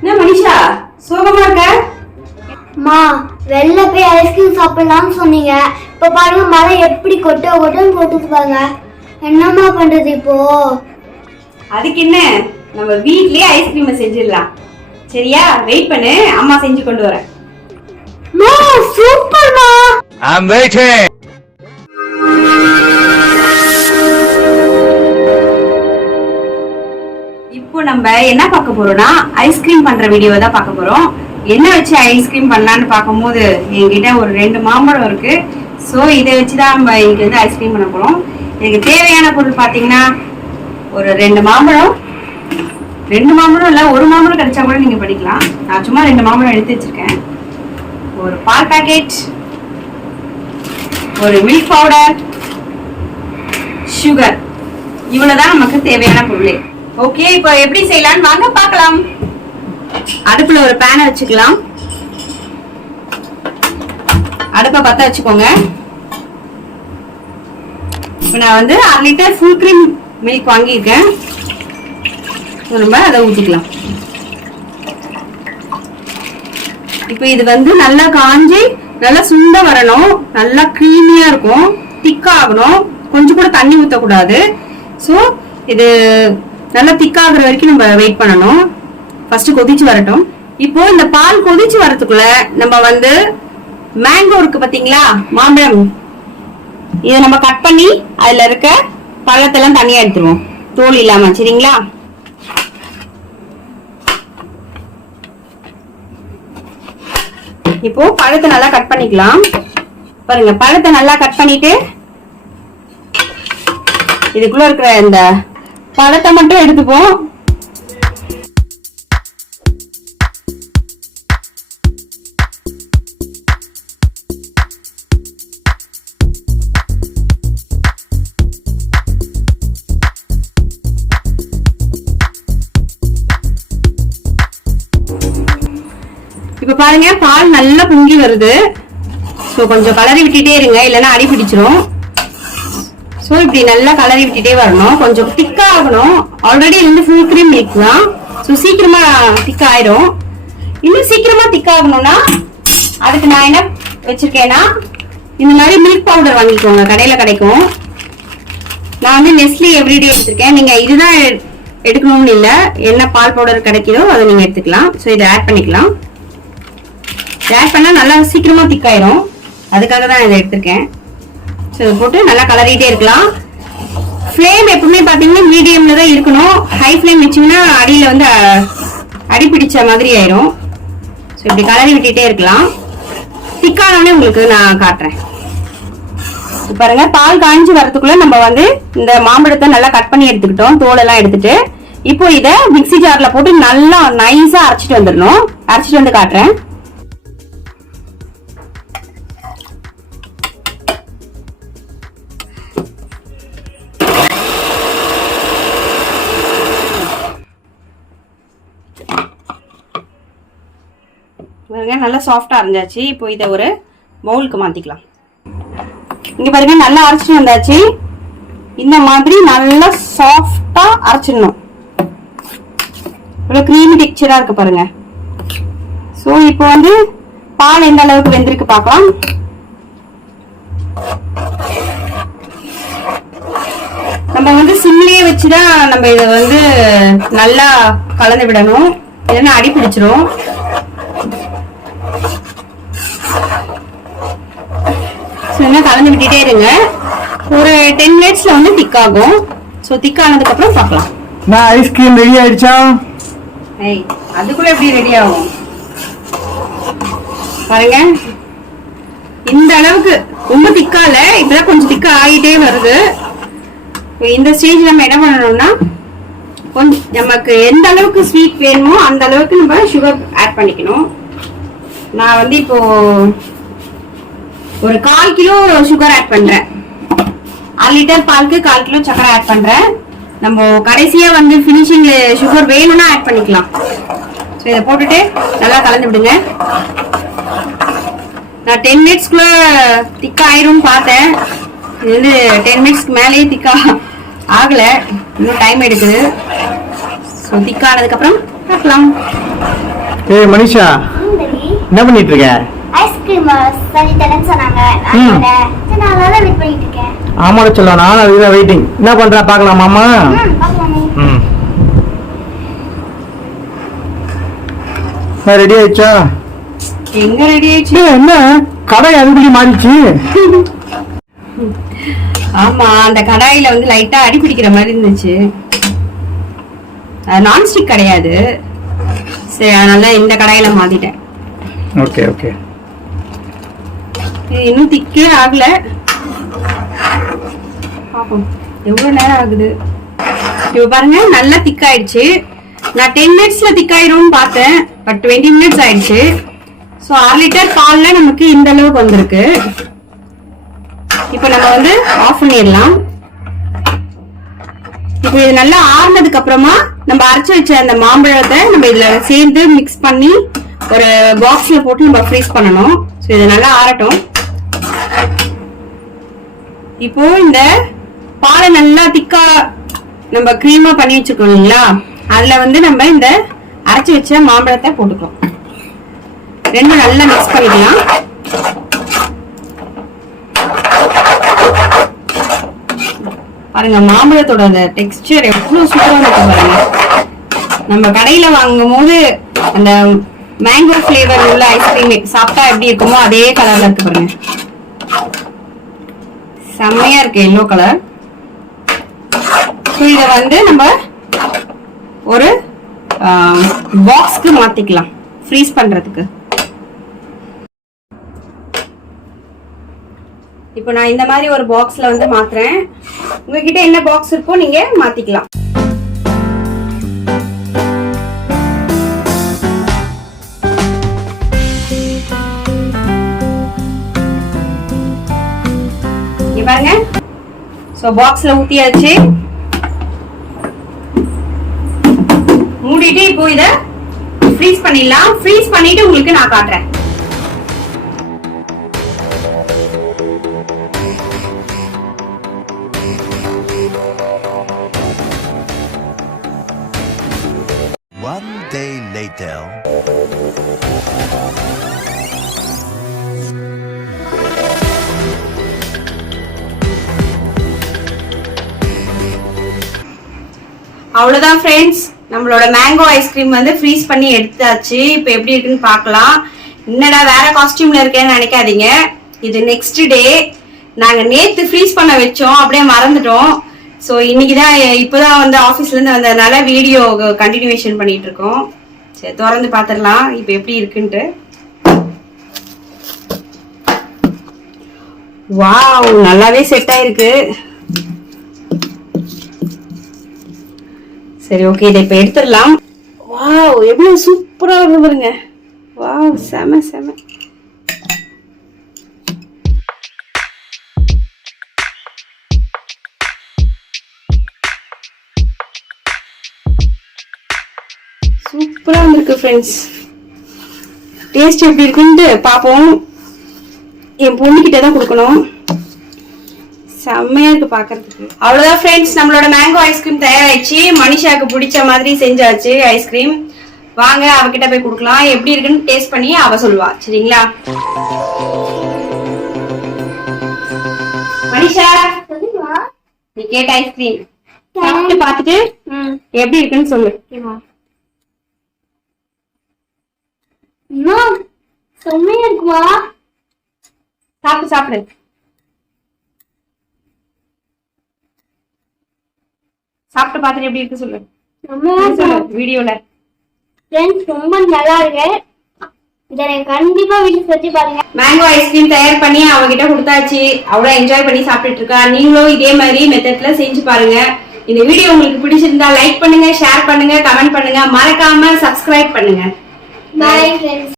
என்ன மனிஷா சோகமா இருக்க? மா வெளில போய் ஐஸ்கிரீம் சாப்பிடலாம்னு சொன்னீங்க. இப்ப பாருங்க மழை எப்படி கொட்டன்னு போட்டுட்டு பாருங்க. என்னம்மா பண்றது இப்போ? அதுக்கு என்ன, நம்ம வீட்லயே ஐஸ்கிரீம் செஞ்சிடலாம். சரியா, வெயிட் பண்ணு, அம்மா செஞ்சு கொண்டு வரேன். மா சூப்பர் மா. I'm waiting. இப்போ நம்ம என்ன பார்க்க போறோம்னா ஐஸ்கிரீம் பண்ற வீடியோ தான் பார்க்க போறோம். என்ன வச்சு ஐஸ்கிரீம் பண்ணலான்னு பார்க்கும்போது என்கிட்ட ஒரு 2 மாம்பழம் இருக்கு. ஸோ இதை வச்சுதான் நம்ம இன்னைக்கு வந்து ஐஸ்கிரீம் பண்ண போறோம். இதுக்கு தேவையான பொருள் பார்த்தீங்கன்னா ஒரு 2 மாம்பழம், 2 மாம்பழம் இல்லை, ஒரு மாம்பழம் கிடைச்சா கூட நீங்க பண்ணிக்கலாம். நான் சும்மா 2 மாம்பழம் எடுத்து வச்சிருக்கேன். ஒரு பால் பாக்கெட், ஒரு மில்க் பவுடர், சுகர், இவ்வளவுதான் நமக்கு தேவையான பொருளே. ஓகே, இப்போ எப்படி செய்யலாம்னு வாங்க பார்க்கலாம். அடுப்புல ஒரு பேனை வச்சுக்கலாம். அடுப்பை பத்த வச்சுக்கோங்க. இப்போ நான் வந்து 1/2 லிட்டர் ஃபுல் கிரீம் மில்க் வாங்கியிருக்கேன். நம்ம அதை ஊற்றிக்கலாம். இப்போ இது வந்து நல்லா காஞ்சி நல்லா சுண்ட வரணும், நல்லா கிரீமியா இருக்கும், திக்கா ஆகணும், கொஞ்சம் கூட தண்ணி ஊற்றக்கூடாது. ஸோ இது நல்லா திக்காகிற வரைக்கும் நம்ம வெயிட் பண்ணணும். ஃபர்ஸ்ட் கொதிச்சு வரட்டும். இப்போ இந்த பால் கொதிச்சு வரதுக்குள்ள நம்ம வந்து மேங்கோ இருக்கு பாத்தீங்களா, மாம்பழம், இதை நம்ம கட் பண்ணி அதுல இருக்க பழத்தெல்லாம் தனியா எடுத்துருவோம், தோல் இல்லாம. சரிங்களா? இப்போ பழத்தை நல்லா கட் பண்ணிக்கலாம். பாருங்க, பழத்தை நல்லா கட் பண்ணிட்டு இதுக்குள்ள இருக்கிற இந்த பழத்தை மட்டும் எடுத்துப்போம். இப்ப பாருங்க, பால் நல்லா பொங்கி வருது. ஸோ கொஞ்சம் கலரி விட்டுட்டே இருங்க, இல்லைன்னா அடி பிடிச்சிரும். ஸோ இப்படி நல்லா கலரி விட்டுட்டே வரணும். கொஞ்சம் திக்கா ஆகணும். ஆல்ரெடி வந்து ஃபுல் கிரீம் மில்க் தான், ஸோ சீக்கிரமா திக்கா ஆயிடும். இன்னும் சீக்கிரமா திக்கா ஆகணும்னா அதுக்கு நான் என்ன வச்சிருக்கேன்னா, இந்த மாதிரி மில்க் பவுடர் வாங்கிக்கோங்க, கடையில கிடைக்கும். நான் வந்து நெஸ்லி எவ்ரிடே எடுத்திருக்கேன். நீங்க இதுதான் எடுக்கணும்னு இல்லை, என்ன பால் பவுடர் கிடைக்குதோ அதை நீங்க எடுத்துக்கலாம். ஸோ இதை ஆட் பண்ணிக்கலாம். ஆட் பண்ணா நல்லா சீக்கிரமா திக்காயிரும், அதுக்காக தான் இதை எடுத்திருக்கேன். ஸோ இதை போட்டு நல்லா கலரிட்டே இருக்கலாம். ஃப்ளேம் எப்பவுமே பார்த்தீங்கன்னா மீடியம்ல தான் இருக்கணும். ஹை ஃப்ளேம் வச்சிங்கன்னா அடியில் வந்து அடி பிடிச்ச மாதிரி ஆயிரும். ஸோ இப்படி கலரி விட்டுட்டே இருக்கலாம். திக்கானோடனே உங்களுக்கு நான் காட்டுறேன். பாருங்க, பால் காய்ஞ்சி வரதுக்குள்ள நம்ம வந்து இந்த மாம்பழத்தை நல்லா கட் பண்ணி எடுத்துக்கிட்டோம், தோலெல்லாம் எடுத்துட்டு. இப்போ இதை மிக்ஸி ஜார்ல போட்டு நல்லா நைஸா அரைச்சிட்டு வந்துடணும். அரைச்சிட்டு வந்து காட்டுறேன். நல்லா சாஃப்டா அரைஞ்சாச்சு. இப்போ இதை ஒரு பவுலுக்கு மாத்திக்கலாம். இங்க பாருங்க, நல்லா அரைச்சிட்டு வந்தாச்சு. இந்த மாதிரி நல்லா சாஃப்டா அரைச்சிடணும். இவ்வளவு கிரீமி டெக்ஸ்சரா இருக்கு பாருங்க. சோ இப்போ வந்து பால் எந்த அளவுக்கு வெந்திருக்கு பார்க்கலாம். நம்ம வந்து சிம்லயே வச்சுதான் நம்ம இதை வந்து நல்லா கலந்து விடணும், இல்லைன்னா அடி பிடிச்சிரும். கலந்து விட்டுட்டே இருங்க. ஒரு 10 மினிட்ஸ்ல வந்து திக் ஆகும். சோ திக் ஆனதுக்கு அப்புறம் பார்க்கலாம். நான் ஐஸ்கிரீம் ரெடி ஆயிடுச்சா? ஏய், அதுக்குள்ள எப்படி ரெடி ஆகும் பாருங்க. இந்த அளவுக்கு ரொம்ப திக்கால, இப்பதான் கொஞ்சம் திக்கா ஆகிட்டே வருது. இந்த ஸ்டேஜ் நம்ம என்ன பண்ணணும்னா, கொஞ்சம் நமக்கு எந்த அளவுக்கு ஸ்வீட் வேணுமோ அந்த அளவுக்கு நம்ம சுகர் ஆட் பண்ணிக்கணும். நான் வந்து இப்போ ஒரு 1/4 கிலோ சுகர் ஆட் பண்றேன். 1/2 லிட்டர் பாலுக்கு 1/4 கிலோ சக்கரை ஆட் பண்றேன். நம்ம கடைசியா வந்து ஃபினிஷிங் சுகர் வேணும்னா ஆட் பண்ணிக்கலாம். ஸோ இதை போட்டுட்டு நல்லா கலந்து விடுங்க. நான் 10 மினிட்ஸ்க்குள்ள திக்கா ஆயிரும் பார்த்தேன். இது வந்து 10 மினிட்ஸ்க்கு மேலேயே திக்கா ஆகல, இன்னும் டைம் எடுக்குது. ஸோ திக்கானதுக்கு அப்புறம் பார்க்கலாம். ஏய் மனிஷா, என்ன பண்ணிட்டு இருக்க? ஐஸ்கிரீம் சொல்லி தரேன்னு சொன்னாங்க. நான் வெயிட் பண்ணிட்டு இருக்கேன். ஆமாட சொல்லலாம், நான் அதுதான் வெயிட்டிங். என்ன பண்றா பார்க்கலாமா அம்மா? ரெடி ஆயிடுச்சா? எங்க ரெடி ஆயிடுச்சு? என்ன கடை அதுபடி மாறிச்சு? ஆமா, அந்த கடாயில வந்து லைட்டா அடி பிடிக்கிற மாதிரி இருந்துச்சு. நான்ஸ்டிக் கிடையாது, சரி அதனால இந்த கடாயில மாத்திட்டேன். Okay okay. இது இன்னும் திக்கே ஆகல, பாப்போம் எவ்வளவு நேரம் ஆகுது. இப்ப பாருங்க நல்லா திக்காயிடுச்சு. நான் 10 மினிட்ஸ்ல திக்காயிரும்னு பார்த்தேன், பட் 20 மினிட்ஸ் ஆயிடுச்சு. ஸோ 1/2 லிட்டர் பால்ல நமக்கு இந்த அளவுக்கு வந்திருக்கு. இப்ப நம்ம வந்து ஆஃப் பண்ணிடலாம். இப்போ இது நல்லா ஆறுனதுக்கு அப்புறமா நம்ம அரைச்சு வச்ச அந்த மாம்பழத்தை நம்ம இதுல சேர்ந்து மிக்ஸ் பண்ணி ஒரு பாக்ஸ்ல போட்டு நம்ம ஃப்ரீஸ் பண்ணணும். ஸோ இது நல்லா ஆறட்டும். இப்போ இந்த பாலை நல்லா திக்கா நம்ம கிரீமா பண்ணி வச்சிருக்கோம் இல்லைங்களா, அதுல வந்து நம்ம இந்த அரைச்சு வச்ச மாம்பழத்தை போட்டுக்கலாம். ரெண்டும் நல்லா மிக்ஸ் பண்ணிக்கலாம். பாருங்க மாம்பழத்தோட அந்த டெக்ஸ்டர் எவ்வளவு சூப்பரா இருக்கு பாருங்க. நம்ம கடையில வாங்கும் போது அந்த மேங்கோ ஃபிளேவர் உள்ள ஐஸ்கிரீம் சாப்பிட்டா எப்படி இருக்குமோ அதே கலர்ல இருக்கு பாருங்க. செம்மையா இருக்கு எல்லோ கலர். இத வந்து நம்ம ஒரு பாக்ஸ்க்கு மாத்திக்கலாம் ஃப்ரீஸ் பண்றதுக்கு. இப்போ நான் இந்த மாதிரி ஒரு பாக்ஸ்ல வந்து மாத்துறேன். உங்ககிட்ட என்ன பாக்ஸ் இருக்கோ நீங்க மாத்திக்கலாம். இங்க பாருங்க, சோ பாக்ஸ்ல ஊத்தியாச்சு. மூடிட்டு இப்போ இத ஃப்ரீஸ் பண்ணிடலாம். ஃப்ரீஸ் பண்ணிட்டு உங்களுக்கு நான் காட்டுறேன். One day later. அவ்வளவுதான் ஃப்ரெண்ட்ஸ், நம்மளோட மேங்கோ ஐஸ்கிரீம் வந்து ஃப்ரீஸ் பண்ணி எடுத்தாச்சு. இப்போ எப்படி இருக்குன்னு பார்க்கலாம். என்னடா வேற காஸ்டியூம்ல இருக்கேன்னு நினைக்காதீங்க, இது நெக்ஸ்ட் டே. நாங்க நேத்து ஃப்ரீஸ் பண்ண வச்சோம், அப்படியே மறந்துட்டோம். ஸோ இன்னைக்கு தான் இப்போதான் வந்து ஆஃபீஸ்ல இருந்து வந்ததுனால வீடியோ கண்டினியூவேஷன் பண்ணிட்டு இருக்கோம். சரி திறந்து பார்த்துடலாம் இப்போ எப்படி இருக்குன்ட்டு. வாவ், நல்லாவே செட் ஆயிருக்கு. சரி ஓகே, இதை இப்போ எடுத்துடலாம். வாவ், எவ்வளவு சூப்பரா இருக்கு பாருங்க. வாவ், செம செம. சூப்பரா இருக்கு ஃப்ரெண்ட்ஸ். டேஸ்ட் எப்படி இருக்குன்னு பாப்போம். என் பொண்ணுகிட்ட தான் கொடுக்கணும். செம்மையா இருக்கு பாக்குறதுக்கு. அவ்வளவுதான் ஃப்ரெண்ட்ஸ், நம்மளோட மேங்கோ ஐஸ்கிரீம் தயாராயிடுச்சு. மனிஷாக்கு பிடிச்ச மாதிரி செஞ்சாச்சு ஐஸ்கிரீம். வாங்க அவகிட்ட போய் கொடுக்கலாம். எப்படி இருக்குன்னு டேஸ்ட் பண்ணி அவ சொல்லுவா. சரிங்களா மனிஷா? நீ கேட்ட ஐஸ்கிரீம் சாப்பிட்டு பார்த்துட்டு எப்படி இருக்குன்னு சொல்லு. செம்மையா இருக்குமா? சாப்பிடு சாப்பிடு. சாப்பிட்டு பார்த்துட்டு எப்படி இருக்கு சொல்லு. வீடியோல ரொம்ப நல்லா இருக்கு. இதை கண்டிப்பா வீட்டுல செஞ்சு பாருங்க. மேங்கோ ஐஸ்கிரீம் தயார் பண்ணி அவகிட்ட கொடுத்தாச்சு. அவ்வளவு என்ஜாய் பண்ணி சாப்பிட்டுட்டு இருக்கா. நீங்களும் இதே மாதிரி மெத்தட்ல செஞ்சு பாருங்க. இந்த வீடியோ உங்களுக்கு பிடிச்சிருந்தா லைக் பண்ணுங்க, ஷேர் பண்ணுங்க, கமெண்ட் பண்ணுங்க, மறக்காம சப்ஸ்கிரைப் பண்ணுங்க. Bye friends.